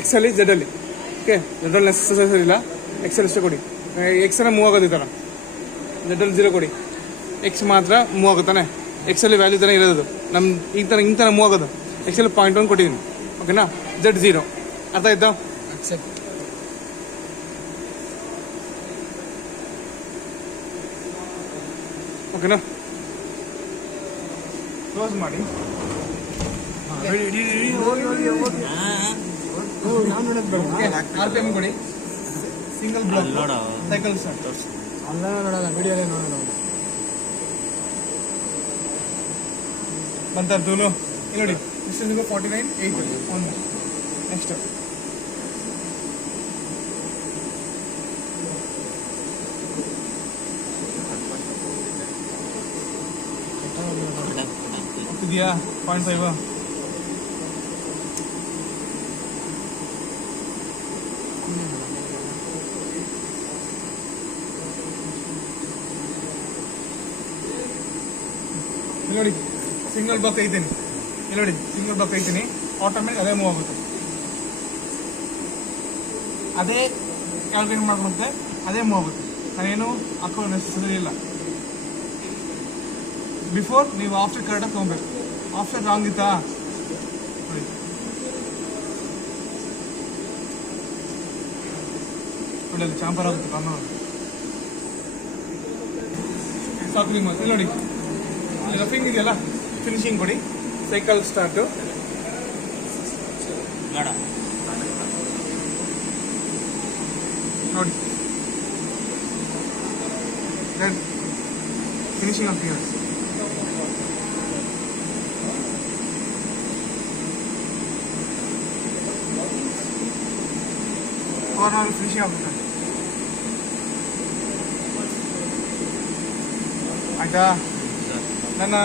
ಎಕ್ಸಲ್ಲಿ ಜೆಡಲ್ಲಿ. Okay, ಜೆಡಲ್ಲಿ necessary ಇಲ್ಲ, Excel ಅಷ್ಟೇ ಕೊಡಿ. ಎಕ್ಸೆಲ್ಲ ಮೂವ್ ಆಗೋದು ಈ ಥರ, ಜೆಡಲ್ಲಿ 0 ಕೊಡಿ. ಎಕ್ಸ್ ಮಾತ್ರ ಮೂವ್ ಆಗುತ್ತಾನೆ, ಎಕ್ಸಲ್ಲಿ ವ್ಯಾಲ್ಯೂ ತಾನೇ ಇರೋದು. ನಮ್ಮ ಹಿಂಗೆ ಥರ ಮೂವ್ ಆಗೋದು. ಎಕ್ಸೆಲ್ 0.1 ಕೊಟ್ಟಿದ್ದೀನಿ. ಓಕೆನಾ, Z 0. ಅರ್ಥ ಆಯ್ತು? ಓಕೆನಾ, ಕ್ಲೋಸ್ ಮಾಡಿ. RPM ಕೊಡಿ. Single block cycle start. ಅಲ್ಲ ನೋಡೋಣ, ವಿಡಿಯೋನೇ ನೋಡೋಣ. ಬಂತದ್ದು ನೋಡಿ, ಇಷ್ಟು 49.8 ಒಂದು. ನೆಕ್ಸ್ಟ್ ಇದೆಯಾ 0.5. ನೋಡಿ, ಸಿಂಗಲ್ ಬ್ಲಾಕ್ ಐತೀನಿ. ಇಲ್ಲಿ ನೋಡಿ, ಸಿಂಗಲ್ ಬ್ಲಾಕ್ ಐತೀನಿ. ಆಟೋಮೆಟಿಕ್ ಅದೇ ಮೂವ್ ಆಗುತ್ತೆ. ಅದೇ ಕ್ಯಾಲ್ಕುಲೇಟ್ ಮಾಡ್ಕೊಂತೆ ಅದೇ ಮೂವ್ ಆಗುತ್ತೆ. ನಾನೇನು ಹಾಕೋ ನೆಸಸರಿ ಇಲ್ಲ. ಬಿಫೋರ್ ನೀವು ಆಫ್ಸೆಟ್ ಕರೆಕ್ಟಾಗಿ ತೊಗೊಬೇಕು. ಆಫ್ಸೆಟ್ ರಾಂಗ್ ಇತ್ತಾ ನೋಡಿ, ಒಳ್ಳೆ ಚಾಂಪರ್ ಆಗುತ್ತೆ. ಕಾನೂನು ಸಾಕು ನಿಮ್ಮ ಇಲ್ಲಿ ನೋಡಿ, ರಫಿಂಗ್ ಇದೆಯಲ್ಲ, ಫಿನಿಶಿಂಗ್ ಕೊಡಿ. ಸೈಕಲ್ ಸ್ಟಾರ್ಟು ನೋಡಿ, finishing of gears. Corner finishing ಆಗುತ್ತೆ. ಆಯ್ತಾ? ನನ್ನ